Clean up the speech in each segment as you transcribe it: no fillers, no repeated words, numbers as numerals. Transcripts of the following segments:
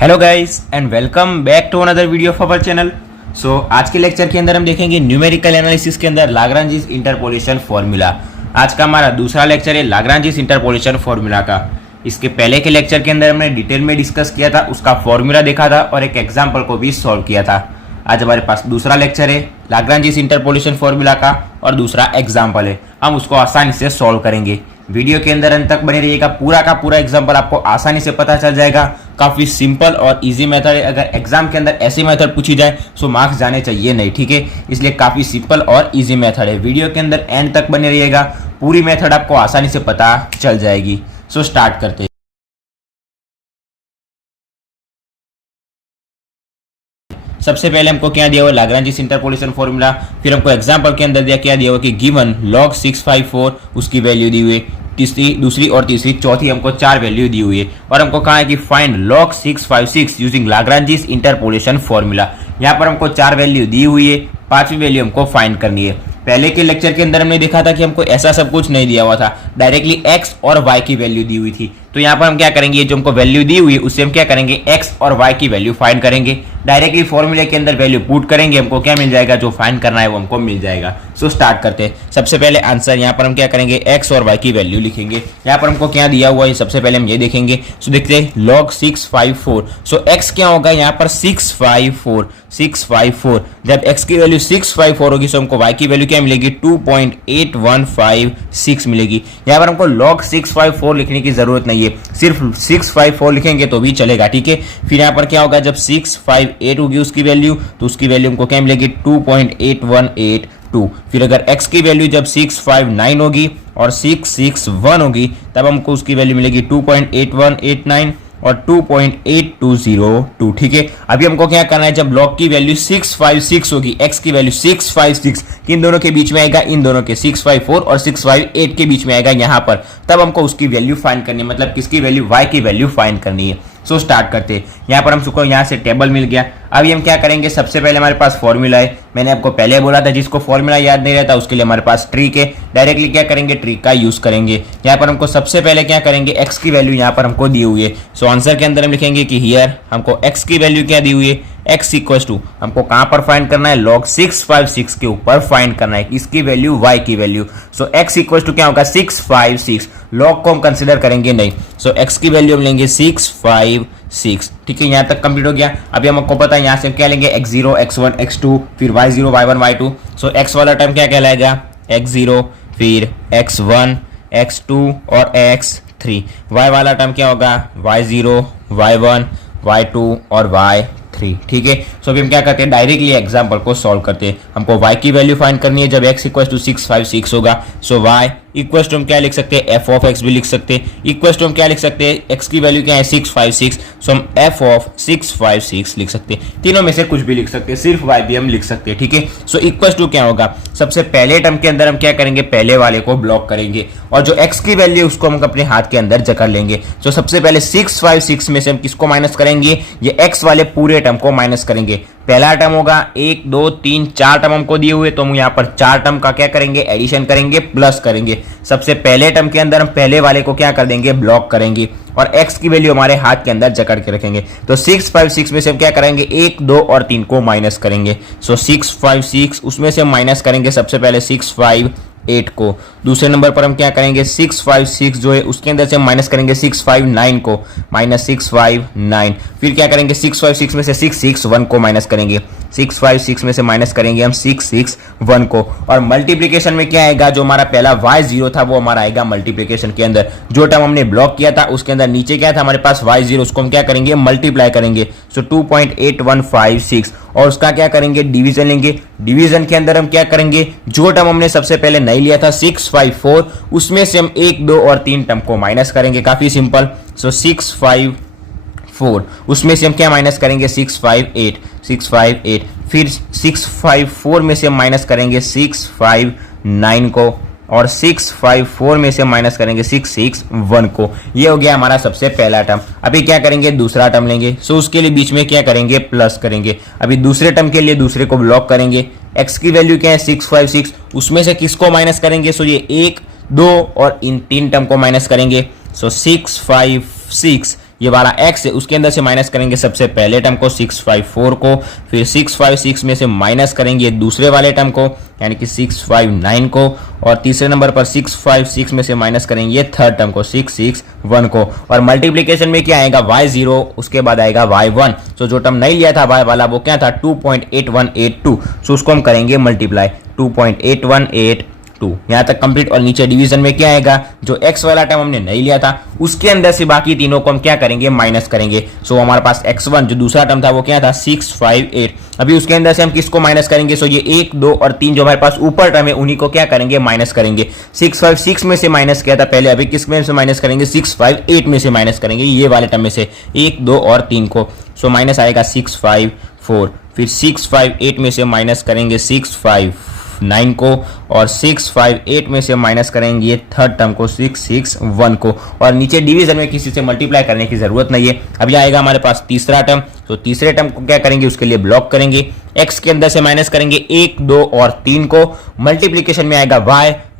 Hello guys and welcome back to another video of our channel. So आज के lecture के अंदर हम देखेंगे न्यूमेरिकल एनालिसिस के अंदर लाग्रांजिस इंटरपोलेशन फॉर्मूला। आज का हमारा दूसरा लेक्चर है लाग्रांजिस इंटरपोलेशन फॉर्मूला का। इसके पहले के लेक्चर के अंदर हमने डिटेल में डिस्कस किया था, उसका फॉर्मूला देखा था और एक एग्जाम्पल को भी सॉल्व किया था। आज हमारे पास दूसरा लेक्चर है लाग्रांजिस इंटरपोलेशन फॉर्मूला का और दूसरा एग्जाम्पल है, हम उसको आसानी से सॉल्व करेंगे। वीडियो के अंदर अंत तक बने रहिएगा, पूरा का पूरा एग्जाम्पल आपको आसानी से पता चल जाएगा। काफी सिंपल और इजी मेथड है। अगर एग्जाम के अंदर ऐसी मेथड पूछी जाए तो मार्क्स जाने चाहिए नहीं, ठीक है। इसलिए काफी सिंपल और इजी मेथड है। वीडियो के अंदर एंड तक बने रहिएगा, पूरी मेथड आपको आसानी से पता चल जाएगी। सो स्टार्ट करते हैं। सबसे पहले हमको क्या दिया हुआ लाग्रांजिस इंटरपोलेशन फॉर्मूला, फिर हमको एग्जांपल के अंदर दिया क्या दिया हुआ कि गिवन log 654 उसकी वैल्यू दी हुई है, तीसरी दूसरी और तीसरी चौथी हमको चार वैल्यू दी हुई है और हमको कहा है कि find log 656 using Lagrange's interpolation formula. यहाँ पर हमको चार वैल्यू दी हुई है, पांचवी वैल्यू हमको फाइंड करनी है। पहले के लेक्चर के अंदर हमने देखा था कि हमको ऐसा सब कुछ नहीं दिया हुआ था, डायरेक्टली x और y की वैल्यू दी हुई थी। तो यहाँ पर हम क्या करेंगे, जो हमको वैल्यू दी हुई है उससे हम क्या करेंगे, x और y की वैल्यू फाइंड करेंगे। डायरेक्टली फॉर्मूले के अंदर वैल्यू पुट करेंगे, हमको क्या मिल जाएगा, जो फाइंड करना है वो हमको मिल जाएगा। सो स्टार्ट करते हैं। सबसे पहले आंसर यहाँ पर हम क्या करेंगे, x और y की वैल्यू लिखेंगे। यहाँ पर हमको क्या दिया हुआ है सबसे पहले हम ये देखेंगे। सो देखते हैं log 654। सो x क्या होगा यहाँ पर 654। जब x की वैल्यू 654 होगी तो हमको y की वैल्यू क्या मिलेगी, 2.8156 मिलेगी। यहाँ पर हमको log 654 लिखने की जरूरत नहीं है, सिर्फ 654 लिखेंगे तो भी चलेगा, ठीक है। फिर यहाँ पर क्या होगा, जब 658 होगी उसकी वैल्यू तो उसकी वैल्यू हमको क्या मिलेगी, 2.8182। फिर अगर x की वैल्यू जब 659 होगी और 661 होगी तब हमको उसकी वैल्यू मिलेगी 2.8189 और 2.8202, ठीक है। अभी हमको क्या करना है, जब log की वैल्यू 656 होगी, x की वैल्यू 656 किन दोनों के बीच में आएगा, इन दोनों के 654 और 658 के बीच में आएगा यहाँ पर, तब हमको उसकी वैल्यू फाइंड करनी है, मतलब किसकी वैल्यू, y की वैल्यू फाइंड करनी है। सो स्टार्ट करते हैं। यहाँ पर हमको यहाँ से टेबल मिल गया। अभी हम क्या करेंगे, सबसे पहले हमारे पास फॉर्मूला है, मैंने आपको पहले बोला था जिसको फॉर्मूला याद नहीं रहता उसके लिए हमारे पास ट्रिक है। डायरेक्टली क्या करेंगे, ट्रिक का यूज करेंगे। यहाँ पर हमको सबसे पहले क्या करेंगे, x की वैल्यू यहाँ पर हमको दी हुई है। सो आंसर के अंदर हम लिखेंगे कि हियर हमको x की वैल्यू क्या दी हुई है, x इक्वल टू हमको कहां पर फाइंड करना है, log 656 के ऊपर फाइंड करना है, इसकी वैल्यू y की value. So x equal to क्या होगा, 656। log को हम कंसीडर करेंगे नहीं, सो x की वैल्यू हम लेंगे 656, ठीक है। यहाँ तक कंप्लीट हो गया। अभी हमको पता है यहाँ से हम क्या लेंगे, x0 x1 x2 फिर y0 y1 y2। सो x वाला टर्म क्या कहलाएगा, x0 फिर x1 x2 और x3। y वाला टर्म क्या होगा, y0 y1 y2 और y3, ठीक है। सो अभी हम क्या करते हैं, डायरेक्टली एग्जांपल को सॉल्व करते हैं। हमको y की वैल्यू फाइंड करनी है जब x इक्वल टू 656 होगा। सो y इक्वल टू हम क्या लिख सकते हैं, f ऑफ x भी लिख सकते हैं। इक्वल टू हम क्या लिख सकते हैं, x की वैल्यू क्या है 656, सो हम f ऑफ 656 लिख सकते हैं। तीनों में से कुछ भी लिख सकते हैं, सिर्फ y भी हम लिख सकते हैं, ठीक है। सो इक्वल टू क्या होगा, सबसे पहले टर्म के अंदर हम क्या करेंगे, पहले वाले को ब्लॉक करेंगे और जो x की वैल्यू उसको हम अपने हाथ के अंदर जकड़ लेंगे। सो सबसे पहले 656 में से हम किसको माइनस करेंगे, ये x वाले पूरे टर्म को माइनस करेंगे। पहला टर्म होगा 1 2 3 4 टर्म हमको दिए हुए, तो हम यहाँ पर 4 टर्म का क्या करेंगे, एडिशन करेंगे, प्लस करेंगे। सबसे पहले टर्म के अंदर हम पहले वाले को क्या कर देंगे, ब्लॉक करेंगे और x की वैल्यू हमारे हाथ के अंदर जकड़ के रखेंगे। तो 656 में से हम क्या करेंगे, 1 2 और 3 को माइनस करेंगे। सो 656 उसमें से हम माइनस करेंगे सबसे पहले 658 को। दूसरे नंबर पर हम क्या करेंगे, 656 जो है उसके अंदर से हम माइनस करेंगे 659 को, माइनस 659। फिर क्या करेंगे, 656 में से 661 को माइनस करेंगे, 656 में से माइनस करेंगे हम 661 को। और मल्टीप्लिकेशन में क्या आएगा, जो हमारा पहला y0 था वो हमारा आएगा मल्टीप्लिकेशन के अंदर। जो टर्म हमने ब्लॉक किया था उसके अंदर नीचे क्या था हमारे पास y0, उसको हम क्या करेंगे, मल्टीप्लाई करेंगे। सो 2.8156 और उसका क्या करेंगे, डिवीजन लेंगे। डिवीजन के अंदर हम क्या करेंगे, जो टर्म हमने सबसे पहले नहीं लिया था 654 उसमें से हम 1 2 और 3 टर्म को माइनस करेंगे, काफी सिंपल। सो 654 उसमें से हम क्या माइनस करेंगे, 658। फिर 654 में से हम माइनस करेंगे 659 को और 654 में से हम माइनस करेंगे 661 को। ये हो गया हमारा सबसे पहला टर्म। अभी क्या करेंगे, दूसरा टर्म लेंगे। सो उसके लिए बीच में क्या करेंगे, प्लस करेंगे। अभी दूसरे टर्म के लिए दूसरे को ब्लॉक करेंगे। x की वैल्यू क्या है 656, उसमें से किसको माइनस करेंगे, सो ये 1 2 और इन 3 टर्म को माइनस करेंगे। सो 656 ये वाला x है उसके अंदर से माइनस करेंगे सबसे पहले टर्म को 654 को, फिर 656 में से माइनस करेंगे दूसरे वाले टर्म को यानी कि 659 को, और तीसरे नंबर पर 656 में से माइनस करेंगे थर्ड टर्म को 661 को, और मल्टीप्लिकेशन में क्या आएगा y0 उसके बाद आएगा y1। सो जो टर्म नहीं लिया था y वाला वो क्या था 2.8182, सो उसको हम करेंगे मल्टीप्लाई 2.8182। यहाँ तक कंप्लीट। और नीचे डिवीजन में क्या आएगा जो x वाला टर्म हमने नहीं लिया था उसके अंदर से बाकी तीनों को हम क्या करेंगे माइनस करेंगे। सो हमारे पास x1 जो दूसरा टर्म था वो क्या था 658, अभी उसके अंदर से हम किसको माइनस करेंगे। सो ये 1 2 और 3 जो हमारे पास ऊपर टर्म है उन्हीं को क्या करेंगे माइनस करेंगे। 656 में से माइनस किया था पहले, अभी किस में से माइनस करेंगे 658 में से माइनस करेंगे ये वाले टर्म में से 1 2 और 3 को। सो माइनस आएगा 654, फिर 658 में से माइनस करेंगे 659 को, और 658 में से माइनस करेंगे थर्ड टर्म को 661 को, और नीचे डिवीजन में किसी से मल्टीप्लाई करने की जरूरत नहीं है। अभी आएगा हमारे पास तीसरा टर्म, तो तीसरे टर्म को क्या करेंगे उसके लिए ब्लॉक करेंगे, x के अंदर से माइनस करेंगे 1 2 और 3 को, मल्टीप्लिकेशन में आएगा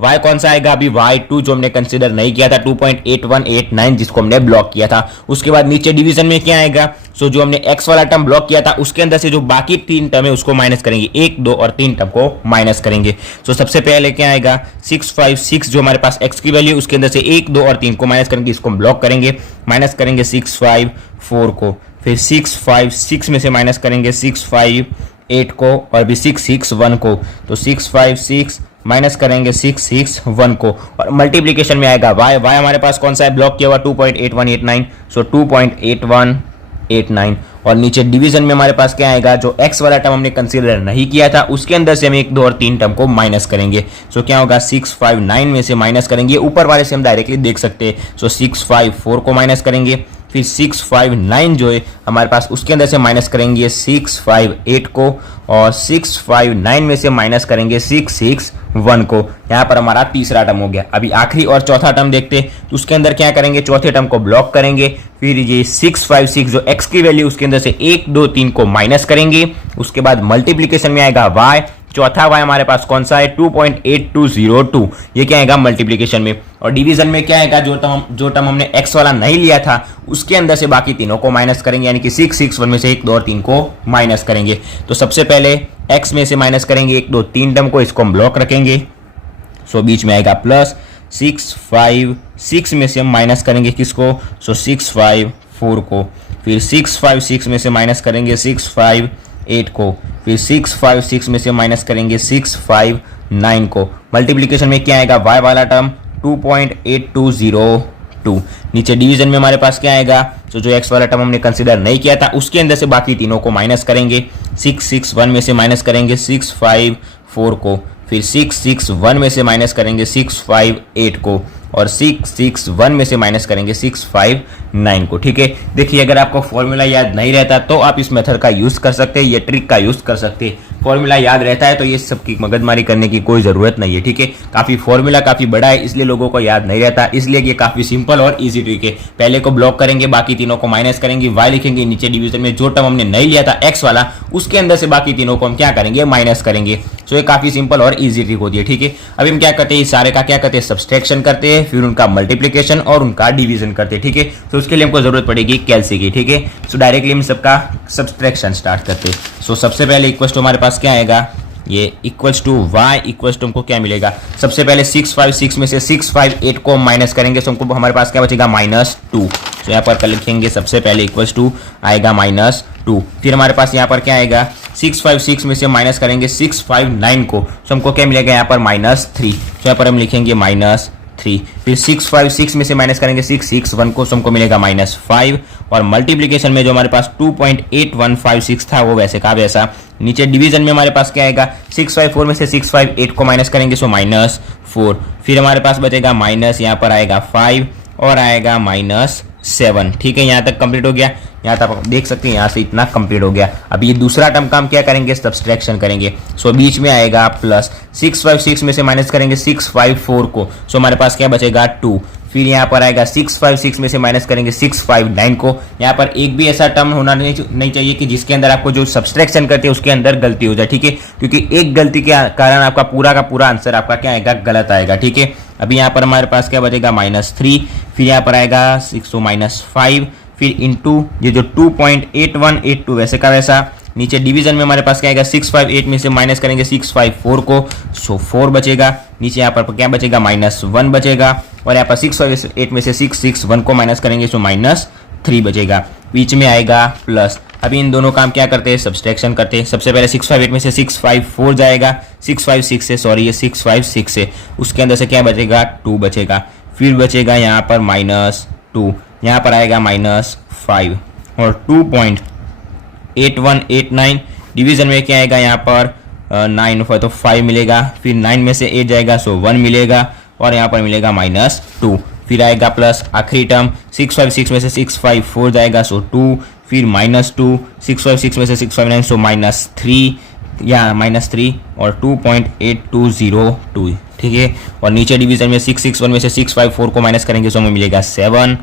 y कौन सा आएगा अभी y2 जो हमने कंसीडर नहीं किया था 2.8189 जिसको हमने ब्लॉक किया था। उसके बाद नीचे डिवीजन में क्या आएगा, सो जो हमने x वाला टर्म ब्लॉक किया था उसके अंदर से जो बाकी 3 टर्म है उसको माइनस करेंगे, 1 2 और 3 टर्म को माइनस करेंगे। सो सबसे पहले क्या आएगा 656 जो हमारे पास x की वैल्यू उसके अंदर से 1 2 और 3 को माइनस करेंगे, इसको हम ब्लॉक करेंगे, माइनस करेंगे 654 को, फिर 656 में से माइनस करेंगे 658 को और भी 661 को, तो 656 माइनस करेंगे 661 को, और मल्टीप्लिकेशन में आएगा y हमारे पास कौन सा है ब्लॉक किया हुआ 2.8189, सो 2.8189, और नीचे डिवीजन में हमारे पास क्या आएगा जो x वाला टर्म हमने कंसीडर नहीं किया था उसके अंदर से हम 1 2 और 3 टर्म को माइनस करेंगे। सो क्या होगा 659 में से माइनस करेंगे, ऊपर वाले से हम डायरेक्टली देख सकते हैं। सो 654 को माइनस करेंगे, फिर 659 जो है हमारे पास उसके अंदर से माइनस करेंगे 658 को, और 659 में से माइनस करेंगे 661 को। यहाँ पर हमारा तीसरा टर्म हो गया। अभी आखिरी और चौथा टर्म देखते हैं, तो उसके अंदर क्या करेंगे चौथे टर्म को ब्लॉक करेंगे, फिर ये 656 जो x की वैल्यू उसके अंदर से 1 2 3 को माइनस करेंगे, उसके बाद मल्टीप्लिकेशन में आएगा y, चौथा y हमारे पास कौन सा है 2.8202, ये क्या आएगा मल्टीप्लिकेशन में, और डिवीजन में क्या आएगा जो टर्म हमने x वाला नहीं लिया था उसके अंदर से बाकी तीनों को माइनस करेंगे, यानी कि 661 में से 1 2 और 3 को माइनस करेंगे। तो सबसे पहले x में से माइनस करेंगे 1 2 3 टर्म को, इसको हम ब्लॉक रखेंगे। सो बीच में आएगा प्लस 656 में से हम माइनस करेंगे किसको, सो 654 को, फिर 656 में से माइनस करेंगे 658 को, फिर 656 में से माइनस करेंगे 659 को। मल्टीप्लिकेशन में क्या आएगा y वाला टर्म 2.8202। नीचे डिवीजन में हमारे पास क्या आएगा, तो जो x वाला टर्म हमने कंसीडर नहीं किया था उसके अंदर से बाकी तीनों को माइनस करेंगे, 661 में से माइनस करेंगे 654 को, फिर 661 में से माइनस करेंगे 658 को, और 661 में से माइनस करेंगे 659 को। ठीक है, देखिए अगर आपको फॉर्मूला याद नहीं रहता तो आप इस मेथड का यूज कर सकते हैं, ये ट्रिक का यूज कर सकते हैं। फॉर्मूला याद रहता है तो ये सबकी मगजमारी करने की कोई जरूरत नहीं है। ठीक है, काफी फॉर्मूला काफी बड़ा है इसलिए लोगों को याद नहीं रहता, इसलिए ये काफी सिंपल और इजी ट्रिक है। पहले को ब्लॉक करेंगे, बाकी तीनों को माइनस करेंगे, y लिखेंगे, नीचे डिवीजन में जो टर्म हमने नहीं लिया था x वाला उसके अंदर से बाकी तीनों को हम क्या करेंगे माइनस करेंगे। सो ये काफी सिंपल और इजी ट्रिक होती है। ठीक है, अभी हम क्या करते हैं, इस सारे का क्या करते हैं सब्सट्रैक्शन करते हैं, फिर उनका मल्टीप्लिकेशन और उनका डिवीजन करते हैं। ठीक है, तो उसके लिए हमको जरूरत पड़ेगी कैलसी की। ठीक है, सो डायरेक्टली हम सबका सब्सट्रैक्शन स्टार्ट करते हैं। सो सबसे पहले इक्वल टू हमारे पास क्या आएगा, ये equals to y equals to हमको क्या मिलेगा, सबसे पहले 656 में से 658 को माइनस करेंगे, तो हमको हमारे पास क्या बचेगा -2। तो यहाँ पर लिखेंगे सबसे पहले इक्वल्स टू आएगा -2, फिर हमारे पास यहाँ पर क्या आएगा 656 में से माइनस करेंगे 659 को, तो हमको क्या मिलेगा यहाँ पर -3। तो यहाँ पर हम लिखेंगे -3, फिर 656 में से माइनस करेंगे 661 को, तो हमको मिलेगा -5, और मल्टीप्लिकेशन में जो हमारे पास 2.8156 था वो वैसे का वैसा। नीचे डिवीजन में हमारे पास क्या आएगा 654 में से 658 को माइनस करेंगे, सो -4, फिर हमारे पास बचेगा माइनस यहाँ पर आएगा 5 और आएगा -7। ठीक है, यहाँ तक कंप्लीट हो गया, यहाँ तक आप देख सकते हैं, यहाँ से इतना कंप्लीट हो गया। अब ये दूसरा टर्म का हम क्या करेंगे सब्सट्रैक्शन करेंगे। सो बीच में आएगा प्लस 656 में से माइनस करेंगे 654 को, सो हमारे पास क्या बचेगा 2, फिर यहाँ पर आएगा 656 में से माइनस करेंगे 659 को। यहाँ पर एक भी ऐसा टर्म होना नहीं चाहिए कि जिसके अंदर आपको जो सब्सट्रैक्शन करते हैं उसके अंदर गलती हो जाए। ठीक है, क्योंकि एक गलती के कारण आपका पूरा का पूरा आंसर आपका क्या आएगा गलत आएगा। ठीक है, अभी यहाँ पर हमारे पास क्या बचेगा -3, फिर यहाँ पर आएगा 6 -5, फिर इंटू ये जो 2.8182 वैसे का वैसा, नीचे डिवीजन में हमारे पास क्या आएगा 658 में से माइनस करेंगे 654 को, सो 4 बचेगा, नीचे यहाँ पर क्या बचेगा -1 बचेगा, और यहाँ पर 658 में से 661 को माइनस करेंगे सो -3 बचेगा, बीच में आएगा प्लस। अभी इन दोनों काम क्या करते हैं, सब्सट्रैक्शन करते हैं। सबसे पहले 658 में से 654 जाएगा, 656 से, सॉरी ये 656 से, उसके अंदर से क्या बचेगा 2 बचेगा, फिर बचेगा यहाँ पर -2, यहाँ पर आएगा -5, और 2.8189 डिवीजन में क्या आएगा यहाँ पर 9 तो 5 मिलेगा, फिर 9 में से 8 जाएगा सो 1 मिलेगा, और यहाँ पर मिलेगा -2, फिर आएगा प्लस आखिरी टर्म 656 में से 654 जाएगा सो 2, फिर -2, 656 में से 659 सो -3 या -3, और 2.8202, ठीक है। और नीचे डिवीजन में 661 में से 654 को माइनस करेंगे सो हमें मिलेगा 7,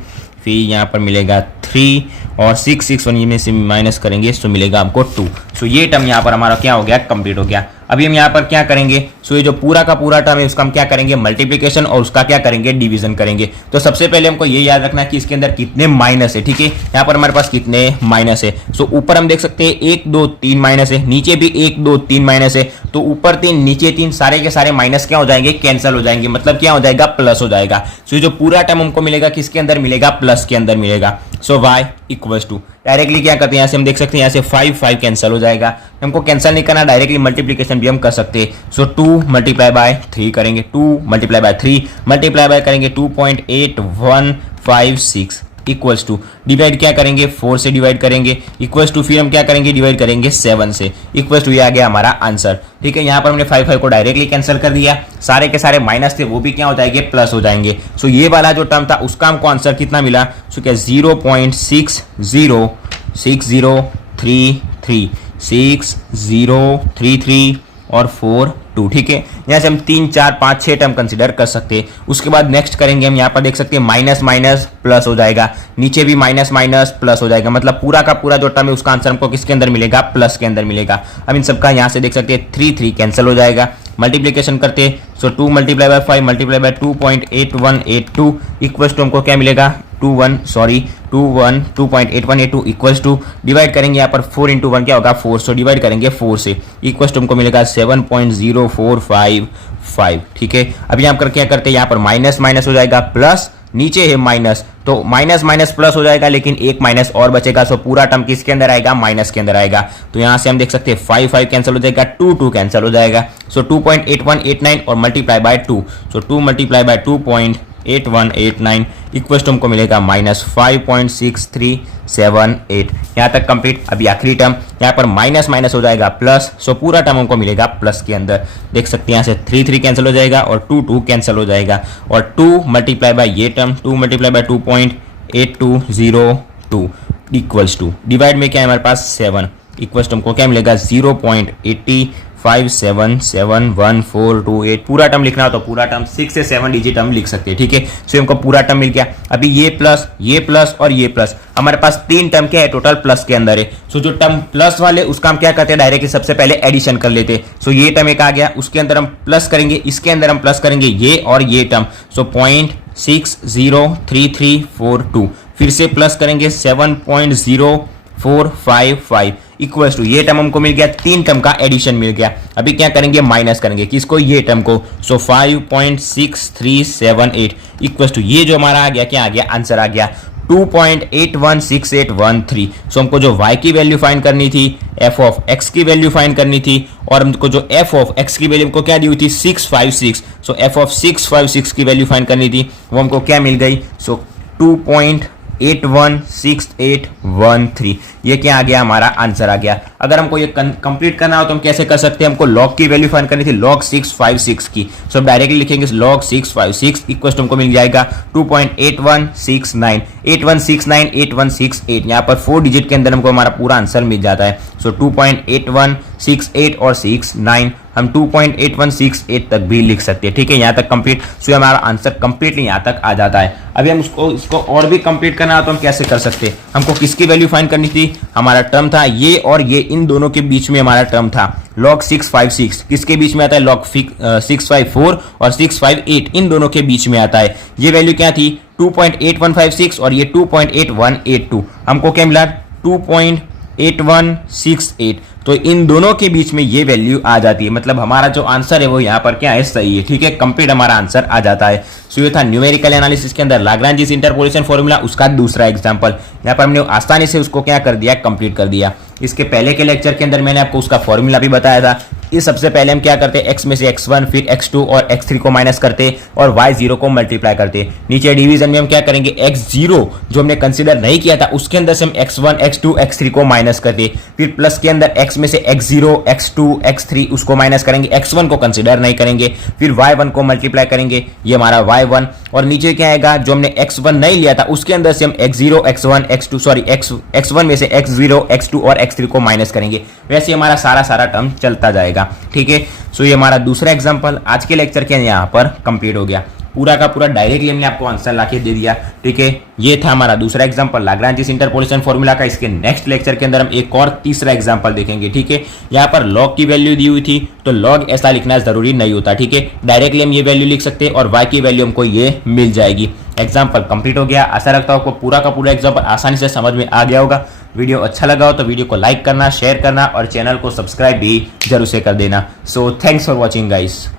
फिर यहाँ पर मिलेगा 3, और 661 में से माइनस करेंगे सो मिलेगा हमको 2। सो ये टर्म यहाँ पर हमारा क्या हो गया, कंप्लीट हो गया। अभी हम यहाँ पर क्या करेंगे, सो ये जो पूरा का पूरा टर्म है उसका हम क्या करेंगे, मल्टीप्लिकेशन, और उसका क्या करेंगे, डिवीजन करेंगे। तो सबसे पहले हमको ये याद रखना है कि इसके अंदर कितने माइनस है, ठीक है। यहाँ पर हमारे पास कितने माइनस है, सो ऊपर हम देख सकते हैं 1 2 3 माइनस है, नीचे भी 1 2 3 माइनस है, तो ऊपर 3 नीचे 3 सारे के सारे माइनस क्या हो जाएंगे, कैंसिल हो जाएंगे, मतलब क्या हो जाएगा, प्लस हो जाएगा। सो ये जो पूरा टर्म हमको मिलेगा किसके अंदर मिलेगा, प्लस के अंदर मिलेगा। सो y इक्वल्स टू डायरेक्टली क्या करते हैं, यहाँ से हम देख सकते हैं यहाँ से 5 कैंसिल हो जाएगा, हमको कैंसिल नहीं करना, डायरेक्टली मल्टीप्लिकेशन भी हम कर सकते हैं। सो 2 मल्टीप्लाई बाय 3 करेंगे, 2 मल्टीप्लाई बाय 3 मल्टीप्लाई बाय करेंगे 2.8156 इक्वल्स टू डिवाइड क्या करेंगे, 4 से डिवाइड करेंगे, इक्वल्स टू फिर हम क्या करेंगे, डिवाइड करेंगे 7 से, इक्वल्स टू ये आ गया हमारा आंसर, ठीक है। यहाँ पर हमने 5 को डायरेक्टली कैंसिल कर दिया, सारे के सारे माइनस थे वो भी क्या हो जाएंगे, प्लस हो जाएंगे। सो ये वाला जो टर्म था उसका हमको आंसर कितना मिला, सो क्या 0.6033 और 4 2, ठीक है। यहाँ से हम 3 4 5 6 टर्म कंसिडर कर सकते हैं। उसके बाद नेक्स्ट करेंगे हम, यहाँ पर देख सकते हैं माइनस माइनस प्लस हो जाएगा, नीचे भी माइनस माइनस प्लस हो जाएगा, मतलब पूरा का पूरा जो टर्म है उसका आंसर हमको किसके अंदर मिलेगा, प्लस के अंदर मिलेगा। अब इन सबका यहाँ से देख सकते हैं 3 कैंसिल हो जाएगा, मल्टीप्लिकेशन करते हैं so 2 multiply by 5 multiply by 2.8182 equals to हमको क्या मिलेगा, 2.8182 इक्वल्स टू डिवाइड करेंगे यहाँ पर 4 इंटू 1 क्या होगा 4, सो डिवाइड करेंगे 4 से, इक्वल्स टू हमको मिलेगा 7.0455, ठीक है। अब यहाँ पर क्या करते हैं, यहाँ पर माइनस माइनस हो जाएगा प्लस, नीचे है माइनस, तो माइनस माइनस प्लस हो जाएगा, लेकिन एक माइनस और बचेगा, सो पूरा टर्म किसके अंदर आएगा, माइनस के अंदर आएगा। तो यहां से हम देख सकते हैं 5 कैंसिल हो जाएगा, 2 कैंसिल हो जाएगा, सो 2.8189 और multiply by 2, so 2 multiply by 2.8189 equals to हमको मिलेगा -5.6378। यहाँ तक कंप्लीट। अभी आखिरी टर्म यहाँ पर माइनस माइनस हो जाएगा प्लस, सो पूरा टर्म हमको मिलेगा प्लस के अंदर। देख सकते हैं यहाँ से 3 कैंसिल हो जाएगा और 2 कैंसिल हो जाएगा, और 2 मल्टीप्लाई बाय ये term 2 multiply by 2.8202 equals to divide में क्या है हमारे पास 7 इक्वल्स टू हमको क्या मिलेगा 0.80577142 पूरा टर्म लिखना हो तो पूरा टर्म 6 से 7 डिजिट टर्म लिख सकते हैं, ठीक है। सो हमको पूरा टर्म मिल गया। अभी ये प्लस और ये प्लस, हमारे पास 3 टर्म क्या है टोटल प्लस के अंदर है। सो जो टर्म प्लस वाले उसका हम क्या करते हैं, डायरेक्टली सबसे पहले एडिशन कर लेते हैं। सो ये टर्म एक आ गया, उसके अंदर हम प्लस करेंगे, इसके अंदर हम प्लस करेंगे ये और ये टर्म, सो 0.603342, फिर से प्लस करेंगे 7.0455 इक्वल्स टू ये टर्म हमको मिल गया, 3 टर्म का एडिशन मिल गया। अभी क्या करेंगे, माइनस करेंगे किसको, ये टर्म को, सो 5.6378 इक्वल्स टू ये जो हमारा आ गया, क्या आ गया, आंसर आ गया 2.816813। सो हमको जो y की वैल्यू फाइंड करनी थी, f ऑफ x की वैल्यू फाइंड करनी थी, और हमको जो f ऑफ x की वैल्यू हमको क्या दी हुई थी 656, सो f ऑफ 656 की वैल्यू फाइंड करनी थी, वो हमको क्या मिल गई, सो 2.816813। ये क्या आ गया, हमारा आंसर आ गया। अगर हमको ये कंप्लीट करना हो तो हम कैसे कर सकते हैं, हमको log की वैल्यू फाइंड करनी थी, log 656 की, सो डायरेक्टली लिखेंगे log 656 इक्वल टू हमको मिल जाएगा 2.8169 8168 यहाँ पर 4 डिजिट के अंदर हमको हमारा पूरा आंसर मिल जाता है। सो 2.8169 6.8 और 6.9 हम 2.8168 तक भी लिख सकते हैं। ठीक है, यहाँ तक कंप्लीट। सो हमारा आंसर कंप्लीटली यहाँ तक आ जाता है। अभी हम इसको और भी कंप्लीट करना है तो हम कैसे कर सकते हैं? हमको किसकी वैल्यू फाइंड करनी थी? हमारा टर्म था ये और ये, इन दोनों के बीच में हमारा टर्म था log 656। किसके बीच में आता है? log 654 और 658 इन दोनों के बीच में आता है। ये वैल्यू क्या थी? 2.8156 और ये 2.8182। हमको क्या मिला? 2.8168। तो इन दोनों के बीच में ये वैल्यू आ जाती है, मतलब हमारा जो आंसर है वो यहाँ पर क्या है? सही है। ठीक है, कंप्लीट हमारा आंसर आ जाता है। सो ये था न्यूमेरिकल एनालिसिस के अंदर लाग्रांज इंटरपोलेशन फॉर्मूला, उसका दूसरा एग्जांपल। यहाँ पर हमने आसानी से उसको क्या कर दिया? कंप्लीट कर दिया। इसके पहले के लेक्चर के अंदर मैंने आपको उसका फॉर्मूला भी बताया था। इस सबसे पहले हम क्या करते हैं? x में से x1 फिर x2 और x3 को माइनस करते और y0 को मल्टीप्लाई करते। नीचे डिवीजन में हम क्या करेंगे? x0 जो हमने कंसीडर नहीं किया था उसके अंदर से हम x1 x2 x3 को माइनस करते, फिर प्लस के अंदर x में से x0 x2 x3 उसको माइनस करेंगे, x1 को कंसीडर नहीं करेंगे, फिर y1 को मल्टीप्लाई करेंगे, ये हमारा y1। और नीचे क्या आएगा? जो हमने x1 नहीं लिया था उसके अंदर से हम x0 x1 x2 sorry x1 में से x0 x2 और x3 को माइनस करेंगे। वैसे हमारा सारा टर्म चलता जाएगा। ठीक है, सो ये हमारा दूसरा एग्जांपल आज के लेक्चर के यहाँ पर कंप्लीट हो गया। पूरा का पूरा डायरेक्टली हमने आपको आंसर लाके दे दिया। ठीक है, ये था हमारा दूसरा एग्जांपल लाग्रांज इंटरपोलेशन फॉर्मूला का। इसके नेक्स्ट लेक्चर के अंदर हम एक और तीसरा एग्जांपल देखेंगे। ठीक है, यहाँ पर लॉग की वैल्यू दी हुई थी तो लॉग ऐसा लिखना जरूरी नहीं होता। ठीक है, डायरेक्टली हम ये वैल्यू लिख सकते हैं और y की वैल्यू हमको ये मिल जाएगी। एग्जाम्पल कंप्लीट हो गया। आशा रखता हूँ आपको पूरा का पूरा एग्जाम्पल आसानी से समझ में आ गया होगा। वीडियो अच्छा लगा हो तो वीडियो को लाइक करना, शेयर करना और चैनल को सब्सक्राइब भी जरूर से कर देना। So thanks for watching guys.